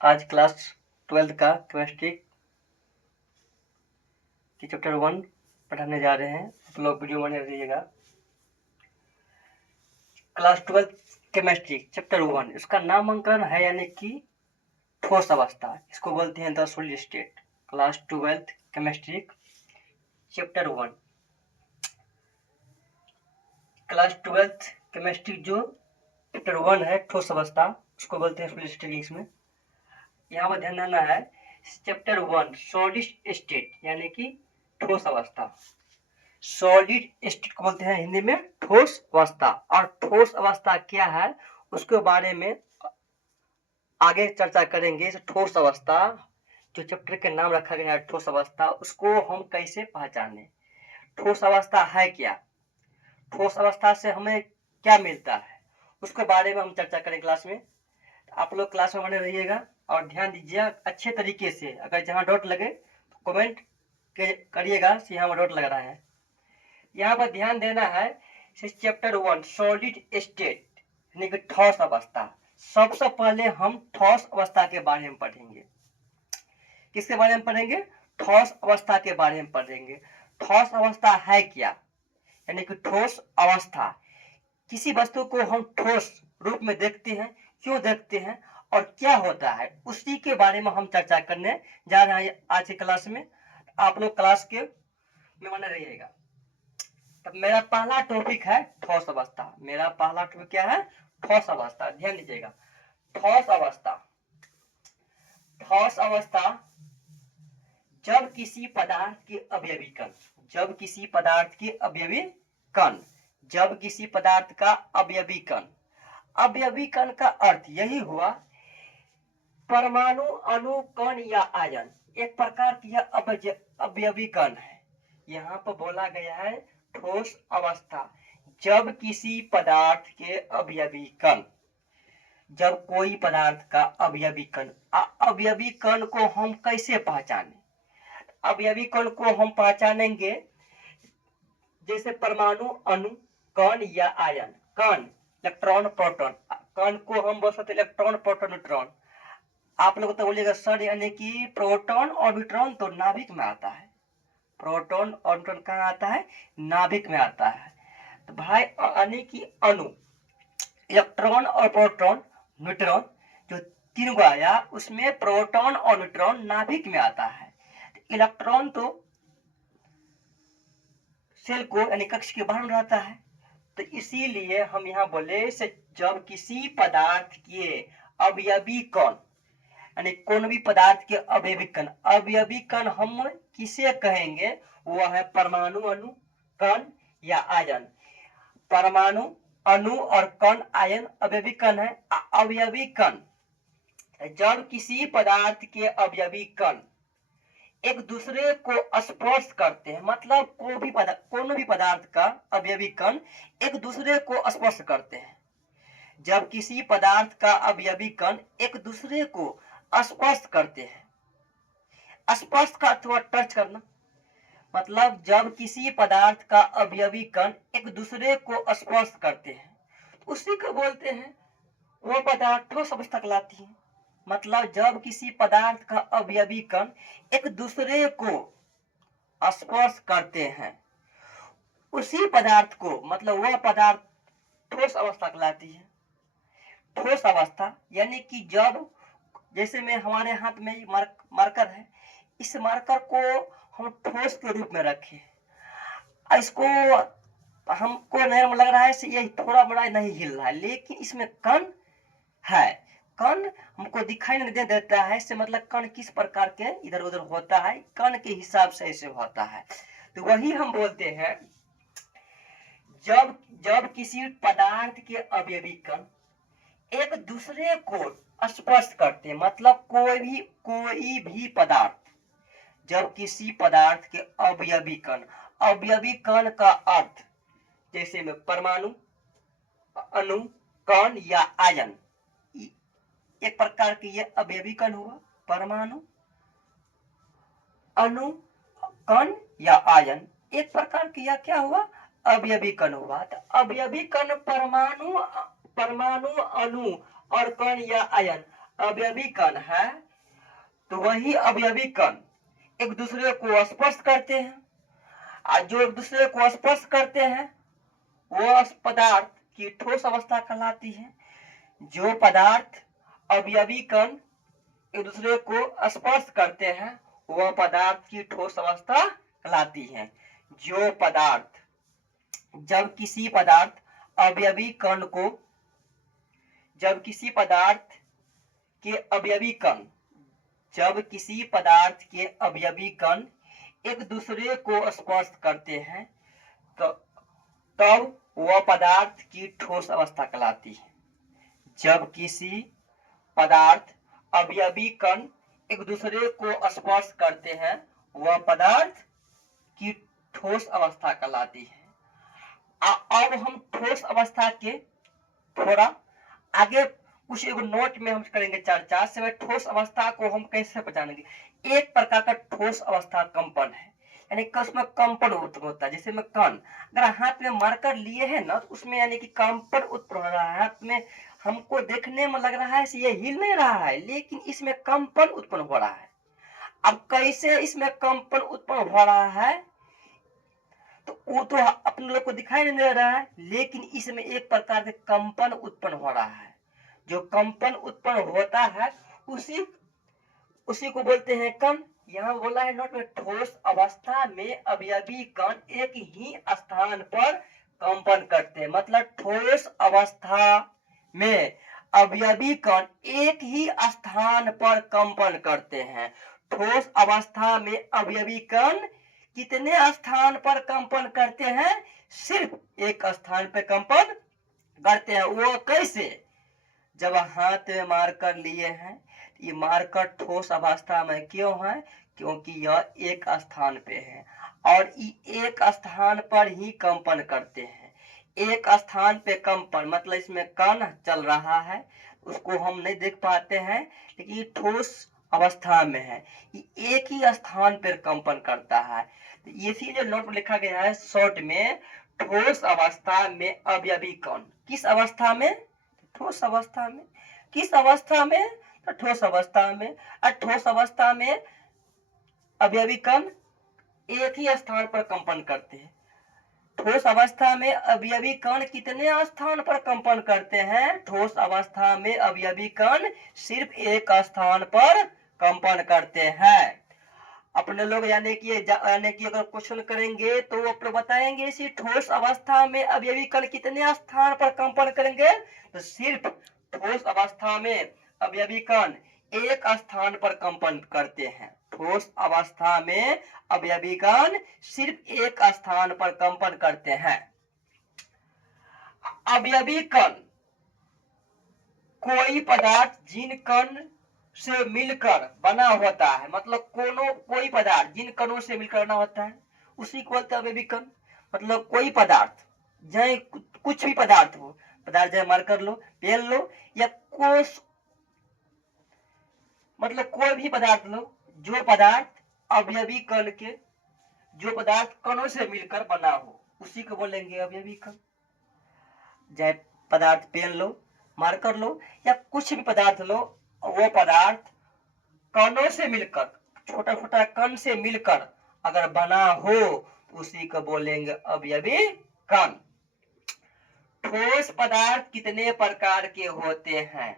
आज क्लास 12 का केमिस्ट्री की चैप्टर 1 पढ़ाने जा रहे हैं। आप लोग वीडियो बने रहिएगा। क्लास 12 केमिस्ट्री चैप्टर 1, इसका नामांकन है यानी कि ठोस अवस्था, इसको बोलते हैं the solid state. Class 12 chemistry chapter 1, class 12 chemistry जो चैप्टर 1 है ठोस अवस्था, उसको बोलते हैं सॉलिड स्टेट इंग्लिश में। यहाँ पर ध्यान देना है, चैप्टर 1 सॉलिड स्टेट यानी कि ठोस अवस्था। सॉलिड स्टेट को बोलते हैं हिंदी में ठोस अवस्था, और ठोस अवस्था क्या है उसके बारे में आगे चर्चा करेंगे। ठोस अवस्था जो चैप्टर के नाम रखा गया है ठोस अवस्था, उसको हम कैसे पहचाने, ठोस अवस्था है क्या, ठोस अवस्था से हमें क्या मिलता है, उसके बारे में हम चर्चा करें क्लास में। आप लोग क्लास में बने रहिएगा और ध्यान दीजिए अच्छे तरीके से। अगर जहाँ डाउट लगे तो कमेंट करिएगा कि यहाँ डाउट लग रहा है। यहाँ पर ध्यान देना है, चैप्टर 1 सॉलिड स्टेट यानी कि ठोस अवस्था। सबसे पहले हम ठोस अवस्था के बारे में पढ़ेंगे। किसके बारे में पढ़ेंगे? ठोस अवस्था के बारे में पढ़ेंगे। ठोस अवस्था है क्या, यानी कि ठोस अवस्था, किसी वस्तु को हम ठोस रूप में देखते हैं, क्यों देखते हैं और क्या होता है, उसी के बारे में हम चर्चा करने जा रहे हैं आज की क्लास में। आप लोग क्लास के में बने रहिएगा। तब मेरा पहला टॉपिक है ठोस अवस्था। मेरा पहला टॉपिक क्या है? ठोस अवस्था। ध्यान दीजिएगा, ठोस अवस्था। ठोस अवस्था जब किसी पदार्थ के अवयवी कण, जब किसी पदार्थ के अवयवी कण, जब किसी पदार्थ का अवयवी कण, अवयवी कण का अर्थ यही हुआ परमाणु, अणु, कण या आयन। एक प्रकार की यह अवयवी कण है। यहाँ पर बोला गया है ठोस अवस्था जब किसी पदार्थ के अवयवी कण, जब कोई पदार्थ का अवयवी कण। अवयवी कण को हम कैसे पहचाने? अवयवी कण को हम पहचानेंगे जैसे परमाणु, अणु, कण या आयन। कण इलेक्ट्रॉन, प्रोटॉन। कण को हम बोल सकते इलेक्ट्रॉन, प्रोटॉन, न्यूट्रॉन। आप लोग तो बोलिएगा सर यानी कि प्रोटॉन और न्यूट्रॉन तो नाभिक में आता है। प्रोटॉन और न्यूट्रॉन कहाँ आता है? नाभिक में आता है। तो भाई यानी कि अणु, इलेक्ट्रॉन और प्रोटॉन, न्यूट्रॉन जो तीन को आया, उसमें प्रोटॉन और न्यूट्रॉन नाभिक में आता है। इलेक्ट्रॉन तो सेल को यानी कक्ष के बाहर रहता है। तो इसीलिए हम यहाँ बोले से जब किसी पदार्थ के अवयवी कण यानी कौन भी पदार्थ के अवयवी कण, अवयवी कण हम किसे कहेंगे? वो है परमाणु, अणु, कण या आयन। परमाणु, अणु और कण, आयन अवयवी कण है। अवयवी कण जब किसी पदार्थ के अवयवी कण एक दूसरे को स्पर्श करते हैं, मतलब कोई भी पदार्थ का अवयवी कण एक दूसरे को स्पर्श करते हैं। जब किसी पदार्थ का अवयवी कण एक दूसरे को स्पर्श करते हैं, स्पर्श का अथवा टच करना, मतलब जब किसी पदार्थ का अवयवी कण एक दूसरे को स्पर्श करते हैं, उसी को बोलते हैं वो पदार्थ ठोस अवस्था कहलाती है। मतलब जब किसी पदार्थ का अवयवी कण एक दूसरे को स्पर्श करते हैं, उसी पदार्थ को, मतलब वह पदार्थ ठोस अवस्था कहलाती है। ठोस अवस्था यानी कि जब, जैसे में हमारे हाथ में मार्कर है, इस मार्कर को हम ठोस के रूप में रखें, इसको हमको नहीं लग रहा है ये थोड़ा बड़ा नहीं हिल रहा है, लेकिन इसमें कण है। कण हमको दिखाई नहीं देता है, इससे मतलब कण किस प्रकार के इधर उधर होता है, कण के हिसाब से ऐसे होता है। तो वही हम बोलते हैं जब किसी पदार्थ के अवयवी कण एक दूसरे को स्पर्श करते हैं, मतलब कोई भी पदार्थ, जब किसी पदार्थ के अवयवी कण, अवयवी कण का अर्थ जैसे में परमाणु, अणु, कण या आयन, एक प्रकार के ये अवयवी कण हुआ। परमाणु, अणु, कण या आयन एक प्रकार की यह क्या हुआ? अवयवी कण हुआ। तो अवयवी कण परमाणु, अणु और कण या आयन, अवयवी कण है, तो वही अवयवी कण एक दूसरे को स्पर्श करते हैं, और जो एक दूसरे को स्पर्श करते हैं वो पदार्थ की ठोस अवस्था कहलाती है। जो पदार्थ अवयवी कण एक दूसरे को स्पर्श करते हैं वह पदार्थ की ठोस अवस्था कहलाती है। जो पदार्थ जब किसी पदार्थ अवयवी कण को जब किसी पदार्थ के अवयवी कण जब किसी पदार्थ के अवयवी कण एक दूसरे को स्पर्श करते हैं तो तब वह पदार्थ की ठोस अवस्था कहलाती है। जब किसी पदार्थ अवयवी कण एक दूसरे को स्पर्श करते हैं वह पदार्थ की ठोस अवस्था कहलाती है। अब हम ठोस अवस्था के थोड़ा आगे कुछ एक नोट में हम करेंगे चर्चा से ठोस अवस्था को हम कैसे पहचानेंगे। एक प्रकार का ठोस अवस्था कंपन है, यानी उसमें कंपन उत्पन्न होता है। जैसे में कण अगर हाथ में मार्कर लिए है ना तो उसमें यानी कि कंपन उत्पन्न हो रहा है। हाथ में हमको देखने में लग रहा है ये हिल नहीं रहा है, लेकिन इसमें कंपन उत्पन्न हो रहा है। अब कैसे इसमें कंपन उत्पन्न हो रहा है तो वो तो अपने लोग को दिखाई नहीं दे रहा है, लेकिन इसमें एक प्रकार से कंपन उत्पन्न हो रहा है। जो कंपन उत्पन्न होता है उसी को बोलते हैं कण। यहाँ बोला है नोट में ठोस अवस्था में अवयवी कण एक ही स्थान पर कंपन करते हैं। मतलब ठोस अवस्था में अवयवी कण एक ही स्थान पर कंपन करते हैं। ठोस अवस्था में अवयवी कण कितने स्थान पर कंपन करते हैं? सिर्फ एक स्थान पर कंपन करते हैं। वो कैसे? जब हाथ में मार्कर लिए हैं, ये मार्कर ठोस अवस्था में क्यों है? क्योंकि यह एक स्थान पे है और एक स्थान पर ही कंपन करते हैं। एक स्थान पे कंपन मतलब इसमें कण चल रहा है, उसको हम नहीं देख पाते हैं, लेकिन ये ठोस अवस्था में है, ये एक ही स्थान पर कंपन करता है। इसीलिए नोट में लिखा गया है शॉर्ट में ठोस अवस्था में अवयवी कण। किस अवस्था में? ठोस अवस्था में। किस अवस्था में? तो ठोस अवस्था में। और ठोस अवस्था में अवयवी कण एक ही स्थान पर कंपन करते हैं। ठोस अवस्था में अवयवी कण कितने स्थान पर कंपन करते हैं? ठोस अवस्था में अवयवी कण सिर्फ एक स्थान पर कंपन करते हैं। अपने लोग यानी कि अगर क्वेश्चन करेंगे तो वो अपने बताएंगे इसी ठोस अवस्था में अवयवी कण कितने स्थान पर कंपन करेंगे? तो सिर्फ ठोस अवस्था में अवयवी कण एक स्थान पर कंपन करते हैं। ठोस अवस्था में अवयवी कण सिर्फ एक स्थान पर कंपन करते हैं। अवयवी कण कोई पदार्थ जिन कण से मिलकर बना होता है, मतलब कोई पदार्थ जिन कणों से मिलकर बना होता है उसी को बोलते हैं अवयवी कण। मतलब कोई पदार्थ चाहे कुछ भी पदार्थ हो, पदार्थ चाहे मार्कर लो, पेन लो या कोश, मतलब कोई भी पदार्थ लो, जो पदार्थ अवयवी कण के जो पदार्थ कणों से मिलकर बना हो उसी को बोलेंगे अवयवी कण। चाहे पदार्थ पेन लो, मार्कर लो या कुछ भी पदार्थ लो, वो पदार्थ कणों से मिलकर, छोटा छोटा कण से मिलकर अगर बना हो तो उसी को बोलेंगे अवयवी कण। ठोस पदार्थ कितने प्रकार के होते हैं?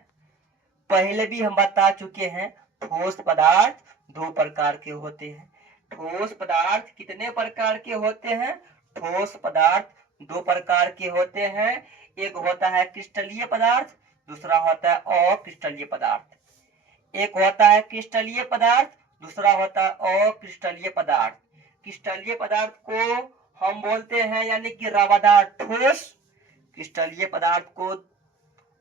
पहले भी हम बता चुके हैं, ठोस पदार्थ दो प्रकार के होते हैं। ठोस पदार्थ कितने प्रकार के होते हैं? ठोस पदार्थ दो प्रकार के होते हैं। एक होता है क्रिस्टलीय पदार्थ, दूसरा होता है अक्रिस्टलीय पदार्थ। एक होता है क्रिस्टलीय पदार्थ, दूसरा होता है अक्रिस्टलीय पदार्थ। क्रिस्टलीय पदार्थ को हम बोलते हैं यानी कि रवादार ठोस, क्रिस्टलीय पदार्थ को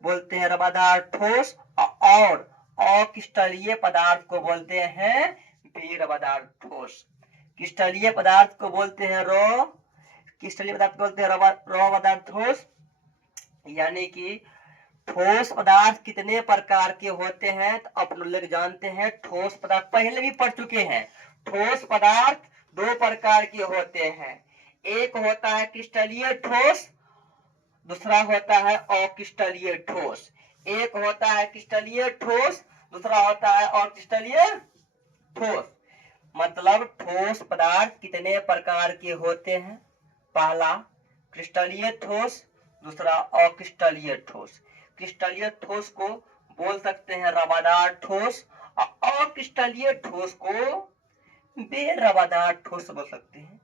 बोलते हैं रवादार ठोस, और अक्रिस्टलीय पदार्थ को बोलते हैं बेरवादार ठोस। क्रिस्टलीय पदार्थ को बोलते हैं क्रिस्टलीय पदार्थ को बोलते हैं रवादार ठोस। यानी कि ठोस पदार्थ कितने प्रकार के होते हैं तो आप लोग जानते हैं। ठोस पदार्थ पहले भी पढ़ चुके हैं। ठोस पदार्थ दो प्रकार के होते हैं, एक होता है क्रिस्टलीय ठोस, दूसरा होता है अक्रिस्टलीय ठोस। एक होता है क्रिस्टलीय ठोस, दूसरा होता है अक्रिस्टलीय ठोस। मतलब ठोस पदार्थ कितने प्रकार के होते हैं? पहला क्रिस्टलीय ठोस, दूसरा अक्रिस्टलीय ठोस। क्रिस्टलीय ठोस को बोल सकते हैं रवादार ठोस और अक्रिस्टलीय ठोस को बेरवादार ठोस बोल सकते हैं।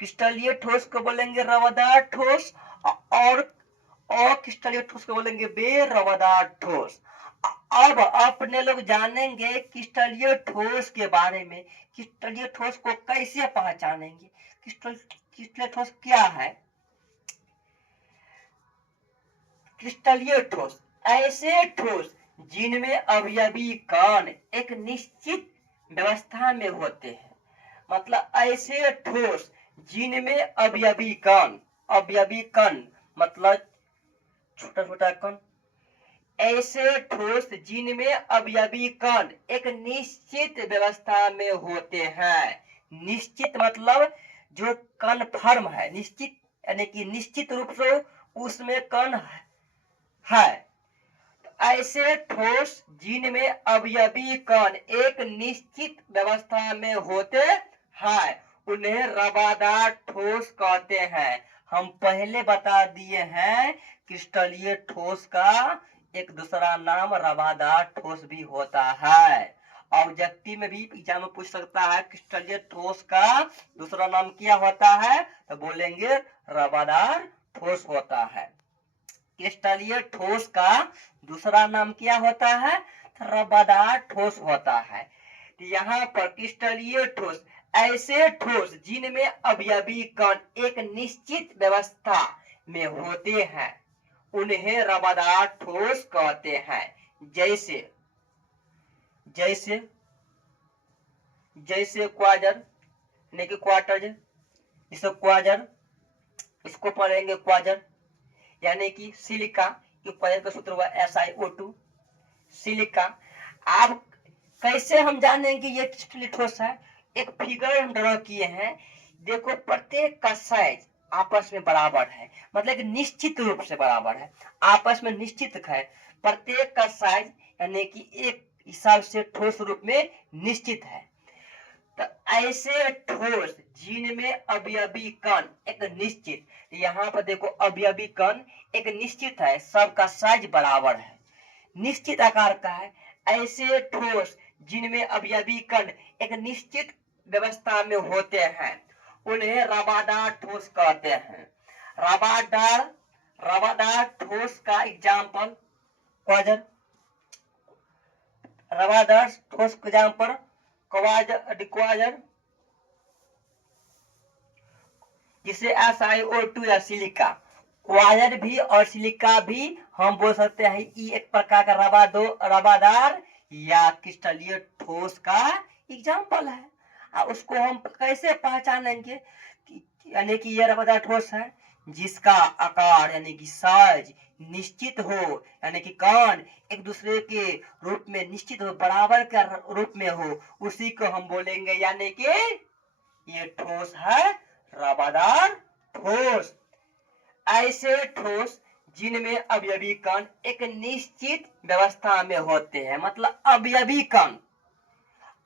क्रिस्टलीय ठोस को बोलेंगे रवादार ठोस और अक्रिस्टलीय ठोस को बोलेंगे बेरवादार ठोस। अब अपने लोग जानेंगे क्रिस्टलीय ठोस के बारे में। क्रिस्टलीय ठोस को कैसे पहचानेंगे? क्रिस्टलीय ठोस क्या है? क्रिस्टलीय ठोस ऐसे ठोस जिनमें अवयवी कण एक निश्चित व्यवस्था में होते हैं। मतलब ऐसे ठोस जिनमें अवयवी कण मतलब छोटा छोटा कण, ऐसे ठोस जिनमें अवयवी कण एक निश्चित व्यवस्था में होते हैं। निश्चित मतलब जो कन्फर्म है, निश्चित यानी कि निश्चित रूप से उसमें कण है। ऐसे ठोस जिनमें अवयवी कण एक निश्चित व्यवस्था में होते हैं उन्हें रवादार ठोस कहते हैं। हम पहले बता दिए हैं क्रिस्टलीय ठोस का एक दूसरा नाम रवादार ठोस भी होता है। ऑब्जेक्टिव में भी एग्जाम में पूछ सकता है क्रिस्टलीय ठोस का दूसरा नाम क्या होता है, तो बोलेंगे रवादार ठोस होता है। क्रिस्टलीय ठोस का दूसरा नाम क्या होता है? रवादार ठोस होता है। यहाँ पर क्रिस्टलीय ठोस ऐसे ठोस जिनमें अवयवी कण एक निश्चित व्यवस्था में होते हैं उन्हें रवादार ठोस कहते हैं। जैसे जैसे जैसे क्वाजर यानी कि क्वार्टर, इसको क्वाजर, इसको पढ़ेंगे क्वाजर यानी कि सिलिका, का सूत्र हुआ SiO2 सिलिका। अब कैसे हम जानेंगे ये क्रिस्टलीय ठोस है? एक फिगर हम ड्रॉ किए हैं। देखो प्रत्येक का साइज आपस में बराबर है, मतलब निश्चित रूप से बराबर है, आपस में निश्चित है। प्रत्येक का साइज यानी कि एक हिसाब से ठोस रूप में निश्चित है। तो ऐसे ठोस जिनमें अवयवी कण एक निश्चित, यहाँ पर देखो अवयवी कण एक निश्चित है, सबका साइज बराबर है, निश्चित आकार का है। ऐसे ठोस जिनमें अवयवी कण एक निश्चित व्यवस्था में होते हैं उन्हें रवादार ठोस कहते हैं। रवादार ठोस का एग्जाम्पल क्वाजर, रवादार ठोस का एग्जाम्पल क्वाजर, जिसे SiO2 या सिलिका। क्वाजर भी और सिलिका भी हम बोल सकते हैं ये एक प्रकार का रवादार या क्रिस्टलीय ठोस का एग्जाम्पल है। उसको हम कैसे पहचानेंगे? यानी कि यह रवादार ठोस है जिसका आकार यानी कि साइज निश्चित हो, यानी कि कण एक दूसरे के रूप में निश्चित हो, बराबर के रूप में हो, उसी को हम बोलेंगे यानी कि ये ठोस है रवादार ठोस। ऐसे ठोस जिनमें अवयवी कण एक निश्चित व्यवस्था में होते हैं। मतलब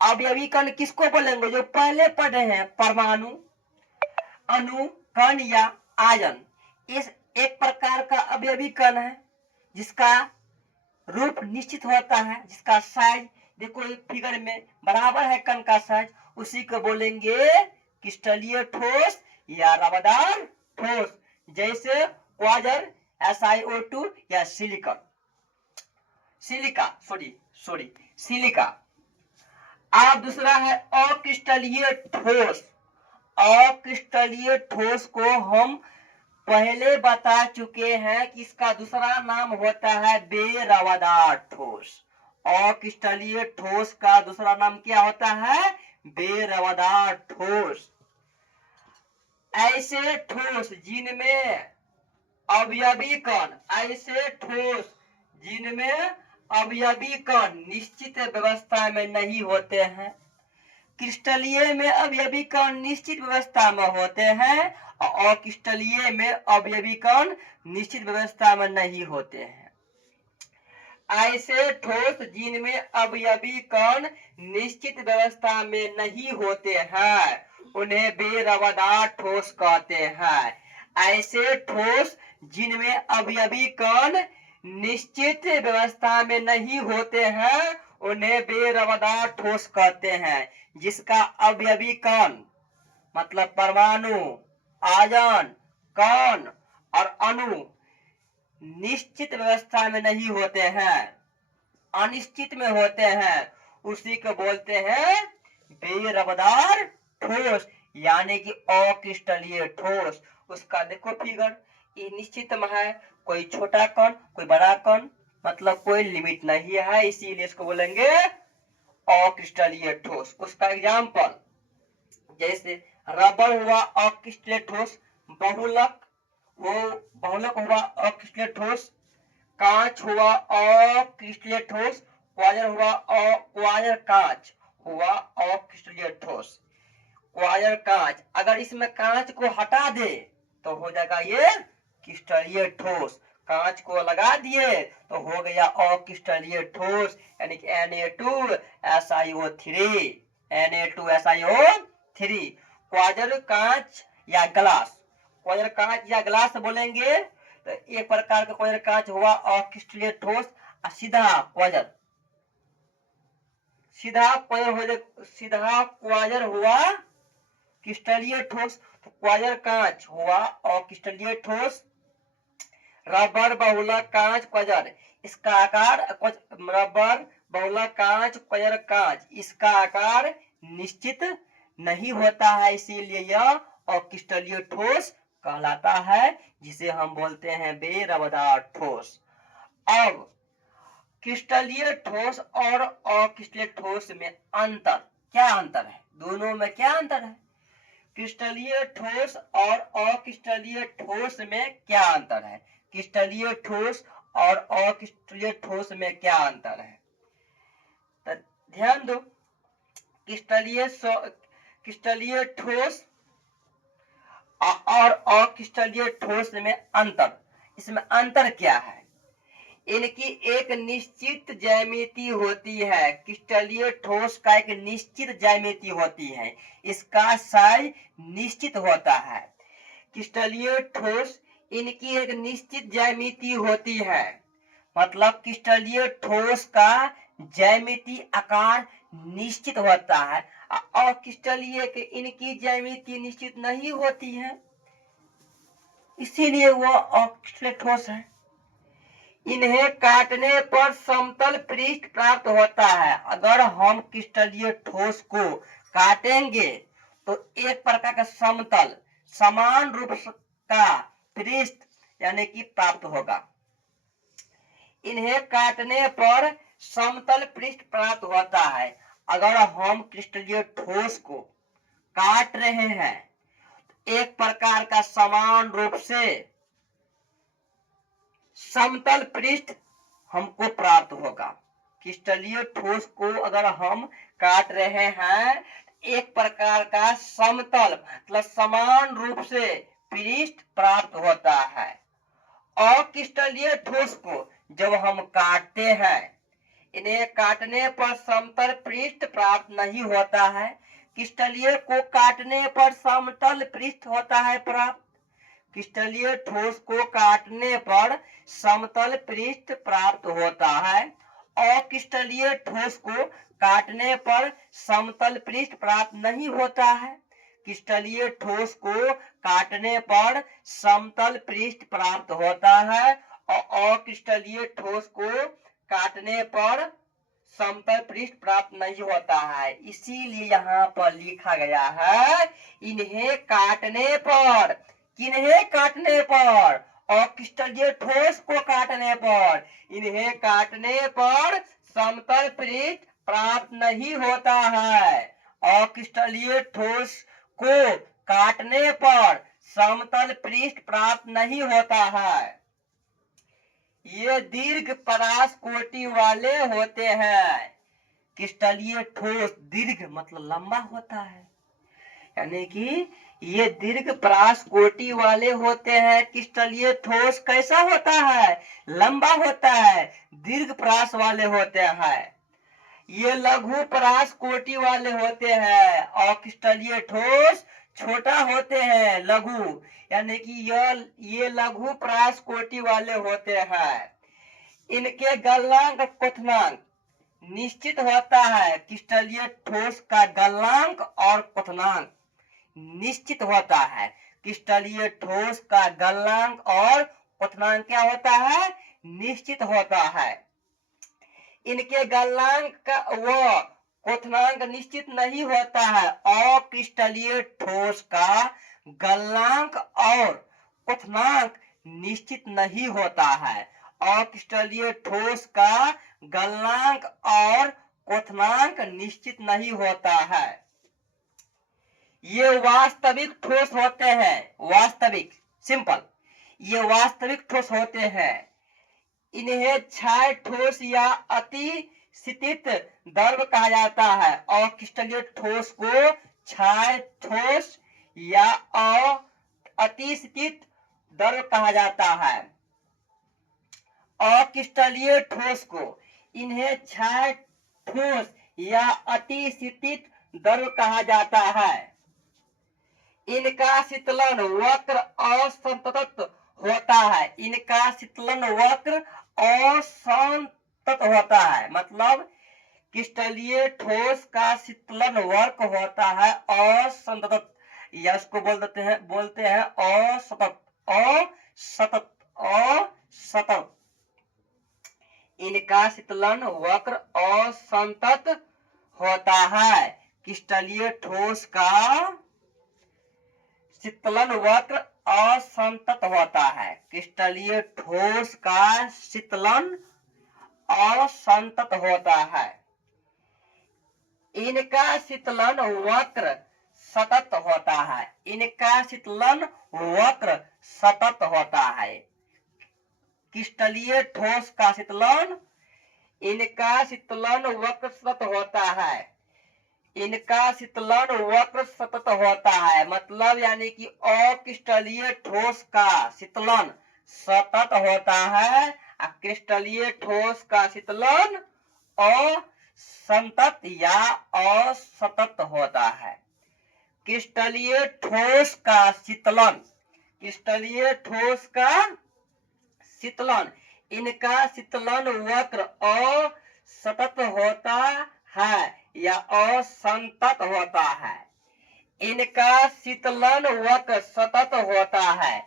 अवयवी कण किसको बोलेंगे? जो पहले पढ़े हैं, परमाणु, अणु, कण या आयन। इस एक प्रकार का अवयवी कण है जिसका रूप निश्चित होता है, जिसका साइज देखो फिगर में बराबर है कण का साइज, उसी को बोलेंगे क्रिस्टलीय ठोस या रवादार ठोस। जैसे क्वाजर, SiO2 या सिलिका। अब दूसरा है अक्रिस्टलीय ठोस। अक्रिस्टलीय ठोस को हम पहले बता चुके हैं कि इसका दूसरा नाम होता है बेरवादार ठोस। अक्रिस्टलीय ठोस का दूसरा नाम क्या होता है? बेरवादार ठोस। ऐसे ठोस जिनमें अवयवी कण, ऐसे ठोस जिनमें अवयवी कण निश्चित व्यवस्था में नहीं होते हैं। क्रिस्टलीय में अवयवी कण निश्चित व्यवस्था में होते हैं और अक्रिस्टलीय में अवयवी कण निश्चित व्यवस्था में नहीं होते हैं। ऐसे ठोस जिनमें अवयवी कण निश्चित व्यवस्था में नहीं होते हैं उन्हें बेरवदार ठोस कहते हैं। ऐसे ठोस जिनमें अवयवी कण निश्चित व्यवस्था में नहीं होते हैं उन्हें बेरवदार ठोस कहते हैं। जिसका अवयवी कण मतलब परमाणु, आयन, कण और अणु निश्चित व्यवस्था में नहीं होते हैं, अनिश्चित में होते हैं, उसी को बोलते हैं बेरवदार ठोस यानी कि अक्रिस्टलीय ठोस। उसका देखो फिगर, ये निश्चित में है, कोई छोटा कण कोई बड़ा कण, मतलब कोई लिमिट नहीं है, इसीलिए इसको बोलेंगे अक्रिस्टलीय ठोस। उसका एग्जाम्पल जैसे रबर हुआ अक्रिस्टलीय ठोस, बहुलक वो बहुलक हुआ अक्रिस्टलीय ठोस, कांच हुआ अक्रिस्टलीय ठोस, क्वार्टर हुआ क्वार्टर कांच हुआ अक्रिस्टलीय ठोस। क्वार्टर कांच, अगर इसमें कांच को हटा दे तो हो जाएगा ये क्रिस्टलीय ठोस, कांच को लगा दिए तो हो गया अक्रिस्टलीय ठोस यानी कि Na2SiO3, Na2SiO3। क्वार्टर कांच या ग्लास, क्वार्टर कांच या ग्लास बोलेंगे तो एक प्रकार का क्वार्टर कांच हुआ अक्रिस्टलीय ठोस, सीधा क्वार्टर, सीधा क्वार्टर हुआ क्रिस्टलीय ठोस, तो क्वार्टर कांच हुआ अक्रिस्टलीय ठोस। रबर बहुलक कांच क्वार्टर, इसका आकार रबर बहुलक कांच क्वार्टर कांच, इसका आकार निश्चित नहीं होता है, इसीलिए यह अक्रिस्टलीय ठोस कहलाता है, जिसे हम बोलते हैं बेरवदार ठोस। अब क्रिस्टलीय ठोस और अक्रिस्टलीय ठोस में अंतर, क्या अंतर है, दोनों में क्या अंतर है? क्रिस्टलीय ठोस और अक्रिस्टलीय ठोस में क्या अंतर है? क्रिस्टलीय ठोस और अक्रिस्टलीय ठोस में क्या अंतर है? तो ध्यान दो, क्रिस्टलीय ठोस और अक्रिस्टलीय ठोस में अंतर, इसमें अंतर क्या है? इनकी एक निश्चित ज्यामिति होती है, क्रिस्टलीय ठोस का एक निश्चित ज्यामिति होती है, इसका साइज निश्चित होता है। क्रिस्टलीय ठोस इनकी एक निश्चित ज्यामिति होती है, मतलब क्रिस्टलीय ठोस का ज्यामिति आकार निश्चित होता है, और क्रिस्टलीय के इनकी ज्यामिति निश्चित नहीं होती है, इसीलिए वह अक्रिस्टलीय ठोस है। इन्हें काटने पर समतल पृष्ठ प्राप्त होता है। अगर हम क्रिस्टलीय ठोस को काटेंगे तो एक प्रकार का समतल समान रूप का पृष्ठ यानी कि प्राप्त होगा। इन्हें काटने पर समतल पृष्ठ प्राप्त होता है। अगर हम क्रिस्टलीय ठोस को काट रहे हैं एक प्रकार का समान रूप से समतल पृष्ठ हमको प्राप्त होगा। क्रिस्टलीय ठोस को अगर हम काट रहे हैं एक प्रकार का समतल मतलब समान रूप से पृष्ठ प्राप्त होता है। अक्रिस्टलीय ठोस को जब हम काटते हैं इन्हें काटने पर समतल पृष्ठ प्राप्त नहीं होता है, क्रिस्टलीय को काटने पर समतल पृष्ठ होता है प्राप्त। क्रिस्टलीय ठोस को काटने पर समतल पृष्ठ प्राप्त होता है, अक्रिस्टलीय ठोस को काटने पर समतल पृष्ठ प्राप्त नहीं होता है। क्रिस्टलीय ठोस को काटने पर समतल पृष्ठ प्राप्त होता है और अक्रिस्टलीय ठोस को काटने पर समतल पृष्ठ प्राप्त नहीं होता है। इसीलिए यहाँ पर लिखा गया है इन्हें काटने पर, किन्हें काटने पर? अक्रिस्टलीय ठोस को काटने पर, इन्हें काटने पर समतल पृष्ठ प्राप्त नहीं होता है। अक्रिस्टलीय ठोस को काटने पर समतल पृष्ठ प्राप्त नहीं होता है। ये दीर्घ परास कोटि वाले होते हैं। क्रिस्टलीय ठोस दीर्घ मतलब लंबा होता है, यानी कि ये दीर्घ परास कोटि वाले होते हैं। क्रिस्टलीय ठोस कैसा होता है? लंबा होता है। दीर्घ परास वाले होते हैं। ये लघु परास कोटि वाले होते हैं और क्रिस्टलीय ठोस छोटा होते हैं, लघु, यानी कि ये लघु परास कोटि वाले होते हैं। इनके गलनांक क्वथनांक निश्चित होता है। क्रिस्टलीय ठोस का गलनांक और क्वथनांक निश्चित होता है। क्रिस्टलीय ठोस का गलनांक और क्वथनांक क्या होता है? निश्चित होता है। इनके गलनांक व क्वथनांक निश्चित नहीं होता है। अक्रिस्टलीय ठोस का गलनांक और क्वथनांक निश्चित नहीं होता है। अक्रिस्टलीय ठोस का गलनांक और क्वथनांक निश्चित नहीं होता है। ये वास्तविक ठोस होते हैं। वास्तविक, सिंपल, ये वास्तविक ठोस होते हैं। इन्हें क्षय ठोस या अतिस्थित द्रव कहा जाता है। अक्रिस्टलीय ठोस को क्षय ठोस या अतिस्थित द्रव कहा जाता है। अक्रिस्टलीय ठोस को इन्हें क्षय ठोस या अतिस्थित द्रव कहा जाता है। इनका शीतलन वक्र असंतत होता है। इनका शीतलन वक्र असंतत होता है, मतलब क्रिस्टलीय ठोस का शीतलन वक्र होता है असंतत, या उसको बोलते हैं असतत। असतत, असतत। इनका शीतलन वक्र असंतत होता है। क्रिस्टलीय ठोस का शीतलन वक्र असंतत होता है। क्रिस्टलीय ठोस का शीतलन असंतत होता है। इनका शीतलन वक्र सतत होता है। इनका शीतलन वक्र सतत होता है। क्रिस्टलीय ठोस का शीतलन, इनका शीतलन वक्र सतत होता है। इनका शीतलन वक्र सतत होता है, मतलब यानी कि अक्रिस्टलीय ठोस का शीतलन सतत होता है। क्रिस्टलीय ठोस का शीतलन असंतत या असतत होता है। क्रिस्टलीय ठोस का शीतलन, क्रिस्टलीय ठोस का शीतलन, इनका शीतलन वक्र असतत होता है या असंतत होता है। इनका शीतलन वक्र सतत होता है।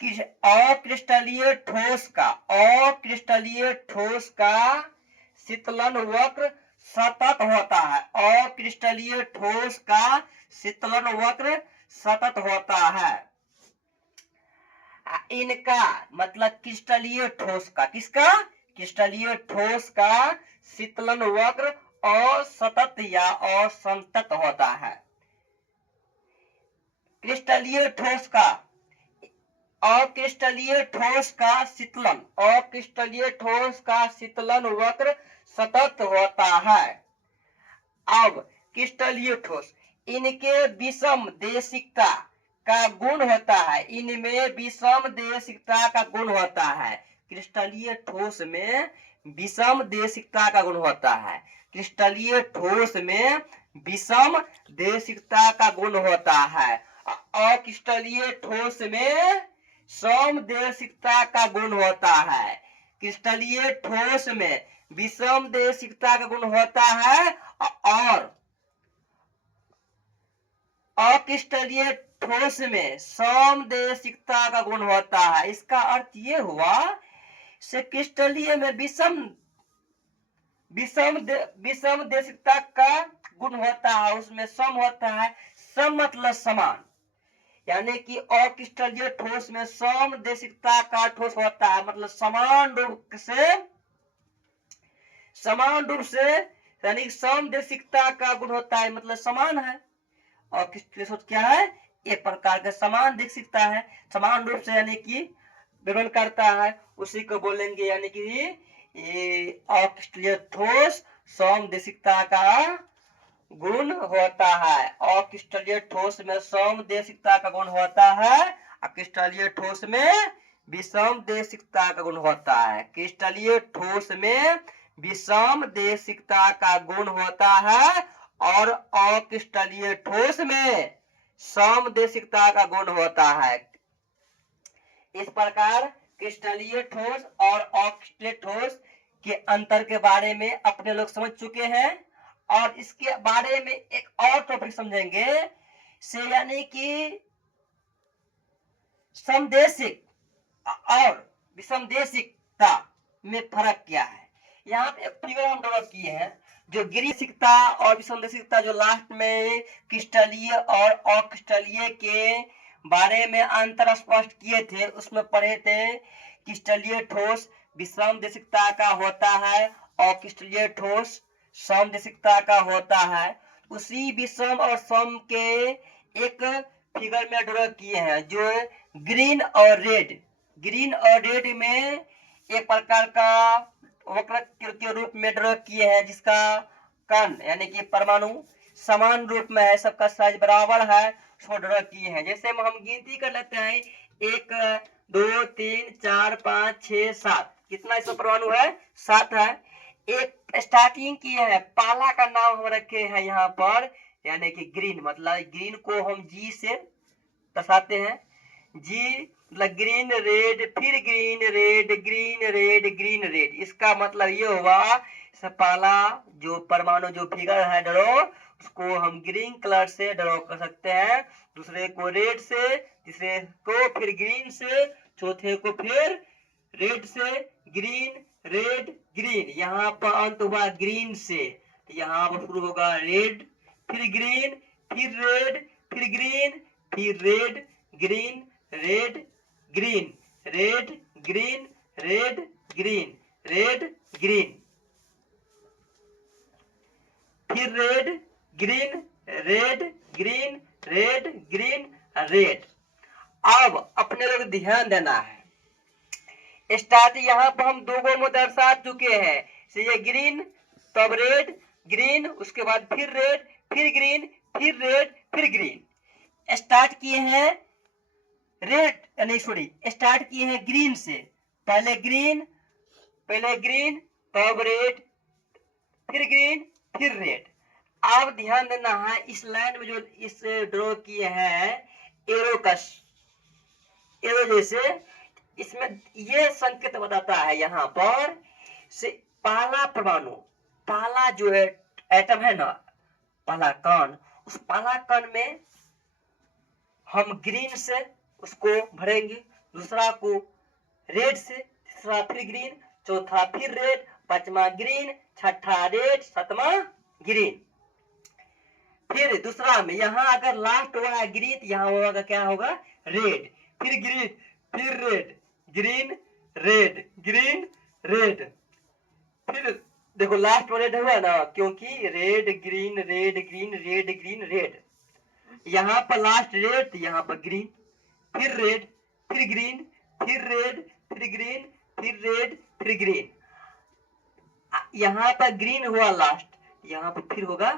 अक्रिस्टलीय ठोस का, अक्रिस्टलीय ठोस का शीतलन वक्र सतत होता है। अक्रिस्टलीय ठोस का शीतलन वक्र सतत होता है। इनका मतलब क्रिस्टलीय ठोस का, किसका? क्रिस्टलीय ठोस का शीतलन वक्र असतत या असंतत होता है। क्रिस्टलीय ठोस का, अक्रिस्टलीय ठोस का शीतलन, अक्रिस्टलीय ठोस का शीतलन वक्र सतत होता है। अब क्रिस्टलीय ठोस, इनके विषम देशिकता का गुण होता है। इनमें विषम देशिकता का गुण होता है। क्रिस्टलीय ठोस में विषम देशिकता का गुण होता है। क्रिस्टलीय ठोस में विषम देशिकता का गुण होता है। अक्रिस्टलीय ठोस में सम देशिकता का गुण होता है। क्रिस्टलीय ठोस में विषम देशिकता का गुण होता है और अक्रिस्टलीय ठोस में समदेशिकता का गुण होता है। इसका अर्थ ये हुआ से क्रिस्टलीय में विषम देशिकता का गुण होता है, उसमें सम होता है। सम मतलब समान, यानी कि अक्रिस्टलीय ठोस में सम देशिकता का ठोस होता है, मतलब समान रूप से यानी सम देशिकता का गुण होता है, मतलब समान है। और क्रिस्टलीय ठोस क्या है? एक प्रकार का समान देशिकता है, समान रूप से यानी कि विवरण करता है, उसी को बोलेंगे यानी कि अक्रिस्टलीय ठोस सम देशिकता का गुण होता है। अक्रिस्टलीय ठोस में समदेशिकता का गुण होता है, क्रिस्टलीय ठोस में विषमदेशिकता का गुण होता है। क्रिस्टलीय ठोस में विषमदेशिकता का गुण होता है और अक्रिस्टलीय ठोस में समदेशिकता का गुण होता है। इस प्रकार क्रिस्टलीय ठोस और अक्रिस्टलीय ठोस के अंतर के बारे में अपने लोग समझ चुके हैं और इसके बारे में एक और टॉपिक समझेंगे से यानी कि समदेशिक और विषमदेशिकता में फर्क क्या है। यहाँ पे एक फिगर हम ड्रॉ किए हैं जो गिरिशिकता और विषमदेशिकता जो लास्ट में क्रिस्टलीय और अक्रिस्टलीय के बारे में अंतर स्पष्ट किए थे, उसमें पढ़े थे क्रिस्टलीय ठोस विषमदेशिकता का होता है और क्रिस्टलीय ठोस समदेशिकता का होता है। उसी विषम और सम के एक फिगर में ड्रॉ किए हैं जो ग्रीन और रेड में एक प्रकार का वक्र के रूप में ड्रॉ किए हैं जिसका कण यानी कि परमाणु समान रूप में है, सबका साइज बराबर है, उसको ड्रॉ किए हैं। जैसे हम गिनती कर लेते हैं 1 2 3 4 5 6 7, कितना इसमें परमाणु है 7 है। एक स्टार्टिंग किए हैं, पहला का नाम हम रखे हैं यहाँ पर यानी कि ग्रीन, मतलब ग्रीन को हम जी से दर्शाते हैं। जी मतलब ग्रीन रेड, फिर green red green red green red, इसका मतलब ये हुआ पहला जो परमाणु जो फिगर है ड्रॉ उसको हम ग्रीन कलर से ड्रॉ कर सकते हैं, दूसरे को रेड से, तीसरे को फिर ग्रीन से, चौथे को फिर रेड से, ग्रीन रेड ग्रीन, यहाँ पर अंत हुआ ग्रीन से, यहाँ पर शुरू होगा रेड फिर ग्रीन फिर रेड फिर ग्रीन फिर red green red green red green red green red green फिर red green red green red green red. अब अपने लोग ध्यान देना है, स्टार्ट यहाँ पर हम दो में दर्शा चुके हैं, से ये ग्रीन तब रेड ग्रीन, उसके बाद फिर रेड फिर ग्रीन फिर रेड फिर ग्रीन। स्टार्ट किए हैं रेड नहीं सॉरी स्टार्ट किए हैं ग्रीन से, पहले ग्रीन तब रेड फिर ग्रीन फिर रेड। आप ध्यान देना है इस लाइन में जो इस ड्रॉ किए हैं एरो जैसे, इसमें ये संकेत बताता है यहाँ पर से पहला परमाणु, पहला जो है एटम है ना, पहला कण, उस पहला कण में हम ग्रीन से उसको भरेंगे, दूसरा को रेड से, तीसरा फिर ग्रीन, चौथा फिर रेड, पांचवा ग्रीन, छठा रेड, सातवां ग्रीन। फिर दूसरा में यहाँ अगर लास्ट हुआ है ग्रीन, यहाँ होगा क्या होगा रेड, फिर ग्रीन फिर red green red green red, फिर देखो लास्ट में रेड हुआ ना क्योंकि red green red green red green red, यहाँ पर लास्ट रेड, यहाँ पर ग्रीन फिर रेड फिर ग्रीन फिर रेड फिर ग्रीन फिर रेड फिर ग्रीन, यहाँ पर ग्रीन हुआ लास्ट, यहाँ पर फिर होगा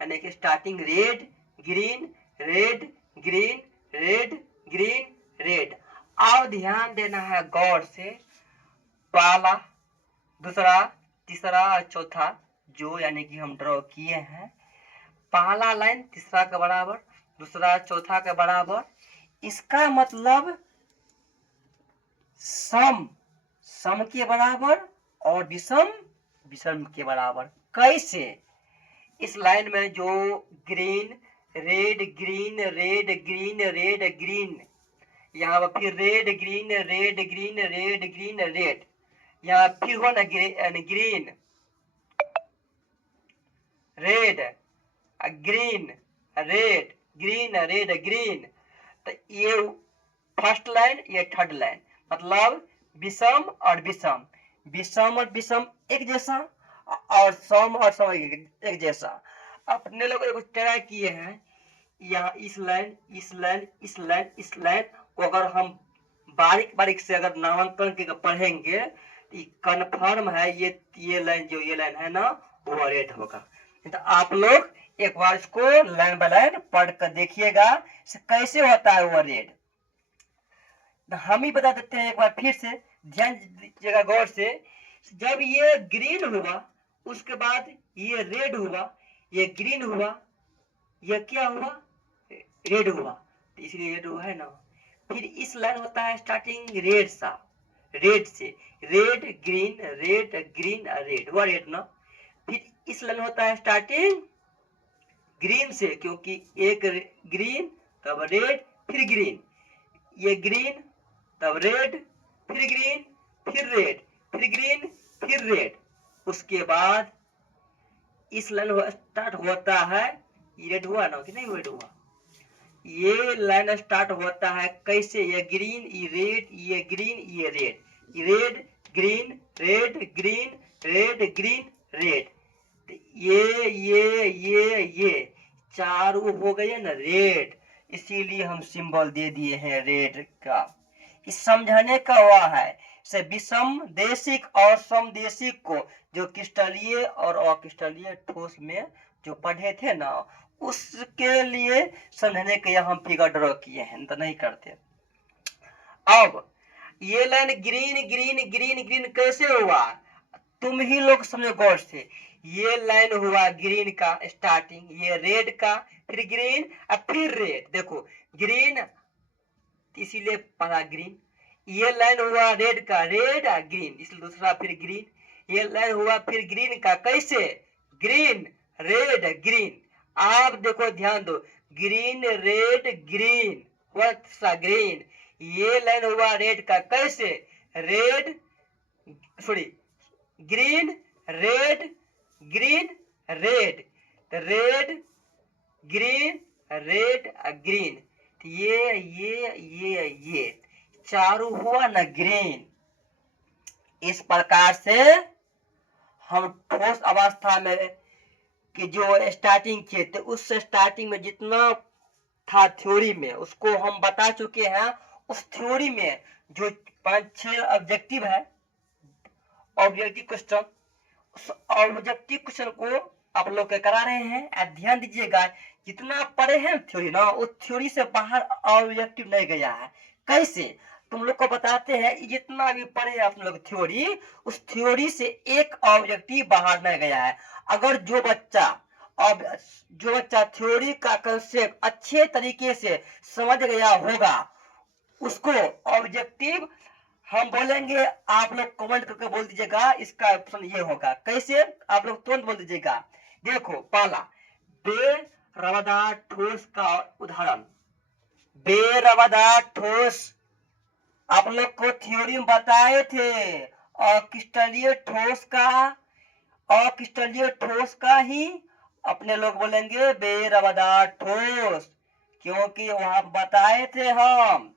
यानी कि starting red green red green red green red. और ध्यान देना है गौर से, पहला दूसरा तीसरा और चौथा जो यानी कि हम ड्रॉ किए हैं, पहला लाइन तीसरा के बराबर, दूसरा चौथा के बराबर, इसका मतलब सम के बराबर और विषम के बराबर। कैसे? इस लाइन में जो green red green red green red green, यहाँ पर फिर red green red green red green red, यहाँ फिर हो ना green red green red green red green, तो ये फर्स्ट लाइन ये थर्ड लाइन, मतलब विषम और विषम, विषम और विषम एक जैसा और सम और सम एक जैसा। अपने लोग एक ट्राई किए हैं, यहाँ इस लाइन इस लाइन इस लाइन इस लाइन को अगर हम बारीक बारीक से अगर नामांकन के पढ़ेंगे, कन्फर्म है ये लाइन जो ये लाइन है ना वो रेड होगा। तो आप लोग एक बार इसको लाइन बाय लाइन पढ़ कर देखिएगा कैसे होता है वो रेड। हम ही बता देते हैं एक बार फिर से, ध्यान दीजिएगा गौर से। जब ये ग्रीन हुआ उसके बाद ये रेड हुआ, ये ग्रीन हुआ, ये क्या हुआ, रेड हुआ, तो इसलिए रेड हुआ है ना। फिर इस लाइन होता है स्टार्टिंग रेड सा, रेड से, red green red green red, हुआ रेड ना। फिर इस लाइन होता है स्टार्टिंग ग्रीन से, क्योंकि एक ग्रीन तब रेड फिर ग्रीन, ये ग्रीन तब रेड फिर ग्रीन फिर रेड फिर ग्रीन फिर रेड। उसके बाद इस लाइन स्टार्ट होता है, ये रेड हुआ ना कि नहीं रेड हुआ, ये लाइन स्टार्ट होता है कैसे, ये ग्रीन ये रेड ये ग्रीन ये red, red green red green red green red, ये चारों हो गए ना रेड, इसीलिए हम सिंबल दे दिए हैं रेड का। इस समझाने का हुआ है से विषम देशिक और समदेशिक को जो क्रिस्टलीय और अक्रिस्टलीय ठोस में जो पढ़े थे ना, उसके लिए समझने के यहाँ हम फिगर ड्रॉ किए हैं, तो नहीं करते। अब ये line green green green green कैसे हुआ, तुम ही लोग समझो गौर से। ये लाइन हुआ ग्रीन का स्टार्टिंग, ये रेड का, फिर ग्रीन और फिर रेड, देखो ग्रीन इसीलिए पढ़ा ग्रीन। ये लाइन हुआ रेड का, रेड और ग्रीन इसलिए दूसरा फिर ग्रीन। ये लाइन हुआ फिर ग्रीन का, कैसे, ग्रीन रेड ग्रीन। आप देखो ध्यान दो, ग्रीन रेड ग्रीन हुआ दूसरा ग्रीन। ये लाइन हुआ रेड का, कैसे, red sorry green red green red, red green red green, ये चारों हुआ ना ग्रीन। इस प्रकार से हम ठोस अवस्था में कि जो स्टार्टिंग किए थे, उस स्टार्टिंग में जितना था थ्योरी में उसको हम बता चुके हैं। उस थ्योरी में जो 5-6 ऑब्जेक्टिव है, ऑब्जेक्टिव क्वेश्चन, उस ऑब्जेक्टिव क्वेश्चन को आप लोग के करा रहे हैं। ध्यान दीजिएगा, जितना पढ़े हैं थ्योरी ना, उस थ्योरी से बाहर ऑब्जेक्टिव नहीं गया है। कैसे, तुम लोग को बताते हैं, जितना भी पढ़े आप लोग थ्योरी, उस थ्योरी से एक ऑब्जेक्टिव बाहर नहीं गया है। अगर जो बच्चा थ्योरी का कंसेप्ट अच्छे तरीके से समझ गया होगा, उसको ऑब्जेक्टिव हम बोलेंगे, आप लोग कमेंट करके बोल दीजिएगा इसका ऑप्शन ये होगा। कैसे, आप लोग तुरंत बोल दीजिएगा। देखो पहला, बेरवादार ठोस का उदाहरण, बेरवादार ठोस आप लोग को थ्योरी में बताए थे। अक्रिस्टलीय ठोस का, अक्रिस्टलीय ठोस का ही अपने लोग बोलेंगे बेरवादार ठोस, क्योंकि वहां बताए थे हम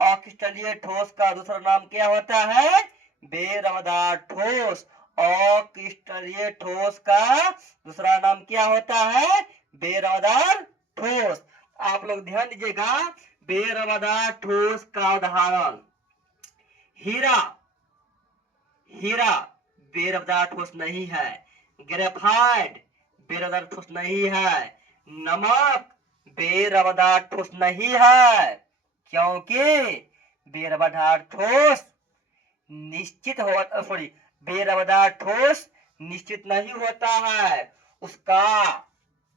अक्रिस्टलीय ठोस का दूसरा नाम क्या होता है, बेरवादार ठोस। अक्रिस्टलीय ठोस का दूसरा नाम क्या होता है, बेरवादार ठोस। आप लोग ध्यान दीजिएगा, बेरवादार ठोस का उदाहरण, हीरा, हीरा बेरवादार ठोस नहीं है। ग्रेफाइट बेरवादार ठोस नहीं है। नमक बेरवादार ठोस नहीं है, क्योंकि बेरवादार ठोस निश्चित हो, सॉरी बेरवादार ठोस निश्चित नहीं होता है। उसका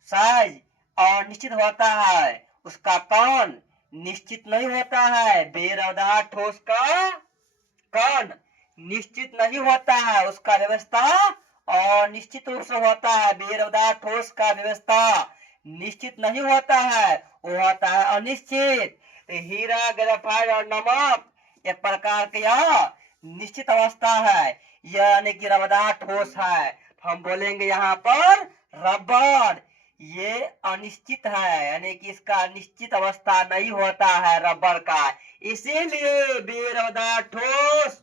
साइज अनिश्चित होता है, उसका कण निश्चित नहीं होता है। बेरवादार ठोस का कण निश्चित नहीं होता है, उसका व्यवस्था अनिश्चित रूप से होता है। बेरवादार ठोस का व्यवस्था निश्चित नहीं होता है, वो होता है अनिश्चित। हीरा ग्रेफाइट और नमक एक प्रकार का यह निश्चित अवस्था है, यानी कि रबरदार ठोस है। हम बोलेंगे यहाँ पर रबर, ये अनिश्चित है, यानी कि इसका निश्चित अवस्था नहीं होता है रबर का, इसीलिए बेरबदार ठोस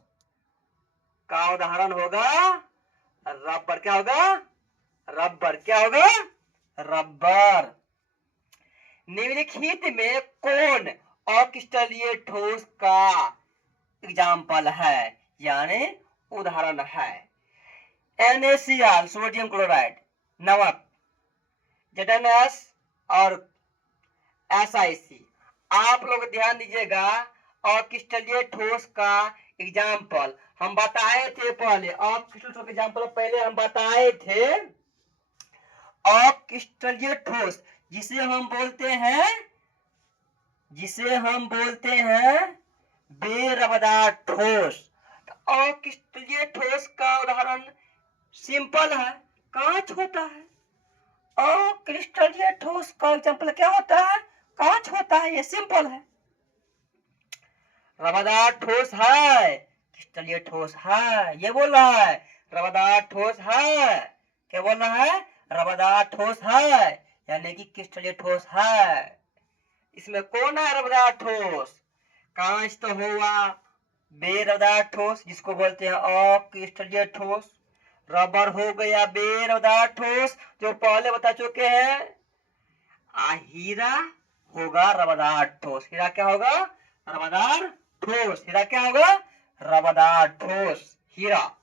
का उदाहरण होगा रबर। क्या होगा, रबर। क्या होगा, रबर। निम्नलिखित में कौन अक्रिस्टलीय ठोस का एग्जाम्पल है, यानी उदाहरण है। NaCl सोडियम क्लोराइड, नमक, ZNS और SiC। आप लोग ध्यान दीजिएगा। अक्रिस्टलीय ठोस का एग्जाम्पल हम बताए थे पहले, अक्रिस्टलीय ठोस का एग्जाम्पल पहले हम बताए थे। अक्रिस्टलीय ठोस जिसे हम बोलते हैं बेरबदार ठोस। अक्रिस्टलीय ठोस का उदाहरण सिंपल है, कांच होता है। अक्रिस्टलीय ठोस का एग्जाम्पल क्या होता है? कांच होता है, ये सिंपल है। रबरदार ठोस है, क्रिस्टलीय ठोस है, ये बोल रहा है। रबरदार ठोस है, क्या बोल रहा है? रबरदार ठोस है, यानी कि क्रिस्टलीय ठोस है। इसमें कौन है रबरदार ठोस? कांच तो हुआ बेरबदार ठोस, जिसको बोलते हैं अक्रिस्टलीय ठोस। रबर हो गया बेरबदार ठोस, जो पहले बता चुके हैं। हीरा होगा रबरदार ठोस। हीरा क्या होगा? रबरदार ठोस। हीरा क्या होगा? रबरदार ठोस, हीरा।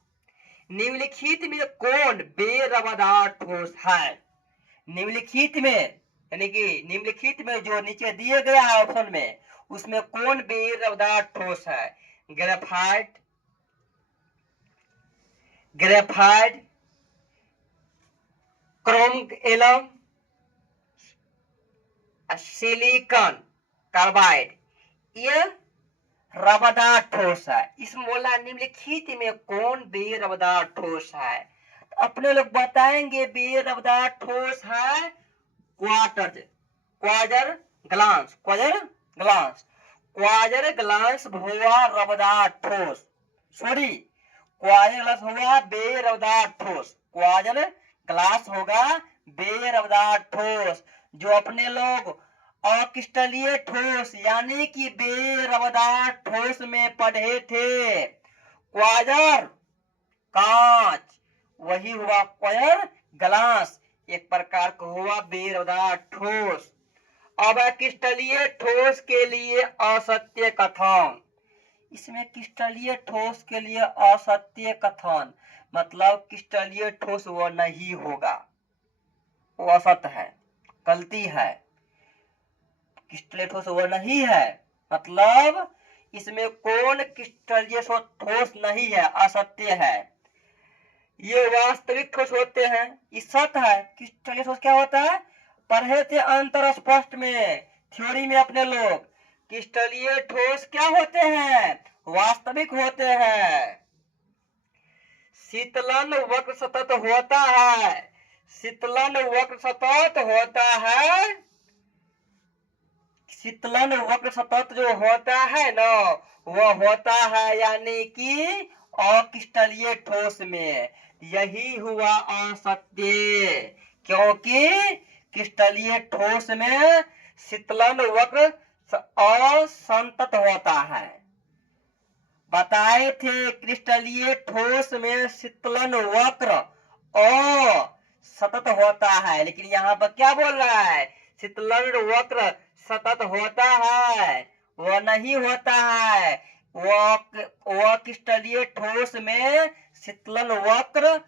निम्नलिखित में कौन बेरबदार ठोस है? निम्नलिखित में यानी कि निम्नलिखित में जो नीचे दिए गया है ऑप्शन में, उसमें कौन बेरबदार ठोस है? Graphite, chrome alum, silicon carbide, ये रबरदार ठोस है। इसमें बोला निम्नलिखित में कौन बेरबदार ठोस है? तो अपने लोग बताएंगे बेरबदार ठोस है क्वार्टर ग्लास हुआ रबरदार ठोस। सॉरी, क्वार्टर ग्लास हुआ बेरबदार ठोस। क्वार्टर ग्लास होगा बेरबदार ठोस। जो अपने लोग अक्रिस्टलीय ठोस यानी कि बेरबदार ठोस में पढ़े थे, क्वार्टर कांच, वही हुआ क्वार्टर ग्लास, एक प्रकार का हुआ बेरबदार ठोस। अब क्रिस्टलीय ठोस के लिए असत्य कथन। इसमें क्रिस्टलीय ठोस के लिए असत्य कथन मतलब क्रिस्टलीय ठोस वो नहीं होगा, वो असत्य है, गलती है। क्रिस्टलीय ठोस वो नहीं है, मतलब इसमें कौन क्रिस्टलीय ठोस नहीं है, असत्य है। ये वास्तविक ठोस होते हैं, ये सत्य है। क्रिस्टलीय ठोस क्या होता है? पढ़े थे अंतर स्पष्ट में, थ्योरी में अपने लोग। क्रिस्टलीय ठोस क्या होते हैं? वास्तविक होते हैं। शीतलन वक्र सतत होता है, शीतलन वक्र सतत होता है। शीतलन वक्र सतत जो होता है ना, वह होता है यानी कि अक्रिस्टलीय ठोस में। यही हुआ असत्य, क्योंकि क्रिस्टलीय ठोस में शीतलन वक्र असंतत होता है। बताए थे क्रिस्टलीय ठोस में शीतलन वक्र असतत होता है, लेकिन यहाँ पर क्या बोल रहा है? शीतलन वक्र सतत होता है, वह नहीं होता है। वह क्रिस्टलीय ठोस में शीतलन वक्र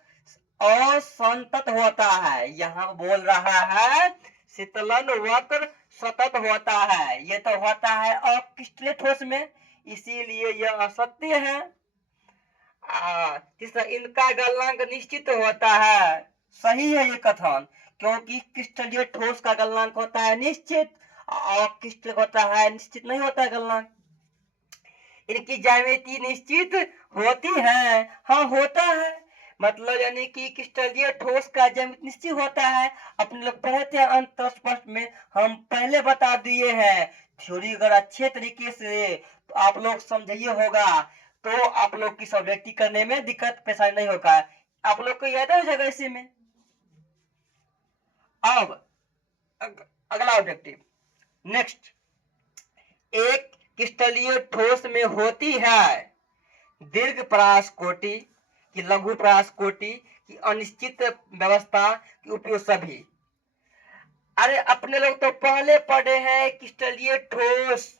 असंतत होता है। यहाँ बोल रहा है शीतलन वक्र सतत होता है, ये तो होता है अक्रिस्टलीय ठोस में, इसीलिए यह असत्य है। तीसरा, इनका गलनांक निश्चित होता है। सही है ये कथन, क्योंकि क्रिस्टलीय ठोस का गलनांक होता है निश्चित, अक्रिस्टलीय होता है निश्चित नहीं होता है गलनांक। इनकी ज्यामिति निश्चित होती है, हाँ होता है, मतलब यानी कि क्रिस्टलीय ठोस का ज्यामिति निश्चित होता है। अपने लोग पढ़े थे अंतर स्पष्ट में, हम पहले बता दिए हैं। थ्योरी अगर अच्छे तरीके से तो आप लोग समझिए होगा, तो आप लोग की सब्जेक्टिव करने में दिक्कत परेशानी नहीं होगा, आप लोग को याद हो जाएगा इसी में। अब अगला ऑब्जेक्टिव, नेक्स्ट, एक क्रिस्टलीय ठोस में होती है दीर्घ परास कोटि की लघु परास कोटि की अनिश्चित व्यवस्था की उपयोग सभी। अरे अपने लोग तो पहले पढ़े हैं क्रिस्टलीय ठोस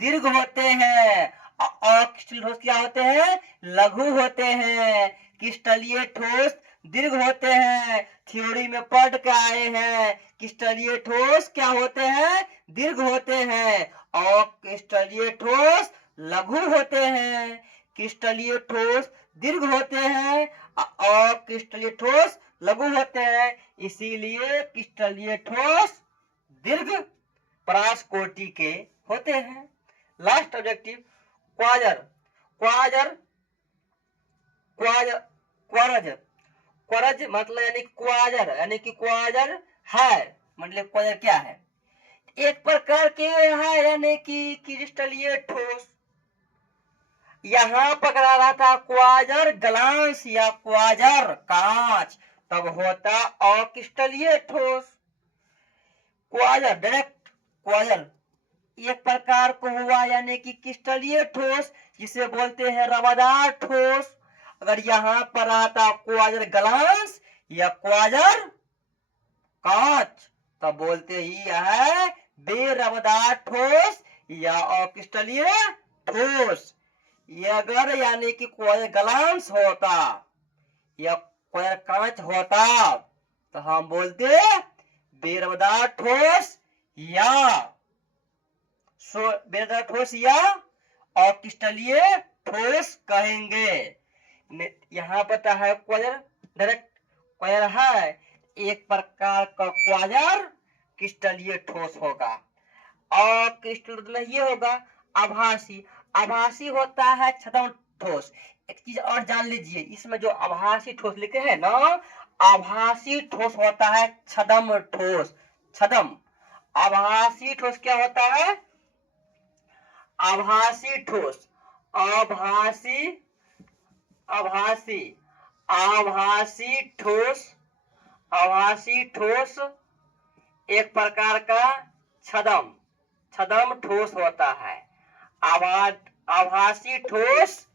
दीर्घ होते हैं, क्रिस्टलीय ठोस क्या होते हैं? लघु होते हैं। क्रिस्टलीय ठोस दीर्घ होते हैं, थ्योरी में पढ़ के आए हैं। क्रिस्टलीय ठोस क्या होते हैं? दीर्घ होते हैं। और क्रिस्टलीय ठोस लघु होते हैं। क्रिस्टलीय ठोस दीर्घ होते हैं और क्रिस्टलीय ठोस लघु होते हैं, इसीलिए क्रिस्टलीय ठोस दीर्घ परासकोटि के होते हैं। Last objective, quasar. Quasar quasar quartz quartz मतलब यानी क्वाजर, यानी कि क्वाजर है, मतलब क्वाजर क्या है? एक प्रकार के है, यानी कि क्रिस्टलीय ठोस। यहाँ पकड़ा रहा था क्वाजर ग्लास या क्वाजर कांच, तब होता अक्रिस्टलीय ठोस। क्वाजर डायरेक्ट क्वाजर एक प्रकार को हुआ, यानी कि क्रिस्टलीय ठोस, जिसे बोलते हैं रवादार ठोस। अगर यहाँ पर आता क्वाजर ग्लास या क्वाजर कांच, तब बोलते ही है बेरवादार ठोस या अक्रिस्टलीय ठोस। ये अगर यानी कि क्वाजर ग्लास होता या क्वाजर कांच होता तो हम बोलते बेरवादार ठोस या बेरवादार ठोस या अक्रिस्टलीय ठोस कहेंगे। यहाँ पता है क्वाजर डायरेक्ट क्वाजर है, एक प्रकार का क्वाजर क्रिस्टलीय ठोस होगा। और क्रिस्टल में ये होगा आभासी। आभासी होता है छद्म ठोस। एक चीज और जान लीजिए, इसमें जो आभासी ठोस लिखे हैं ना, आभासी ठोस होता है छद्म ठोस। छद्म आभासी ठोस क्या होता है? आभासी ठोस आभासी आभासी आभासी ठोस आभासी ठोस एक प्रकार का छद्म ठोस होता है। आभासी ठोस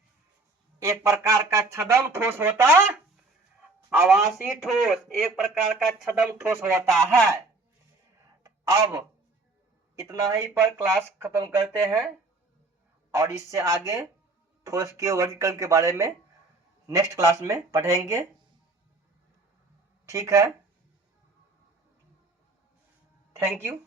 एक प्रकार का छद्म ठोस होता आभासी ठोस एक प्रकार का छद्म ठोस होता है। अब इतना ही पर क्लास खत्म करते हैं और इससे आगे ठोस के वर्गीकरण के बारे में नेक्स्ट क्लास में पढ़ेंगे। ठीक है, थैंक यू।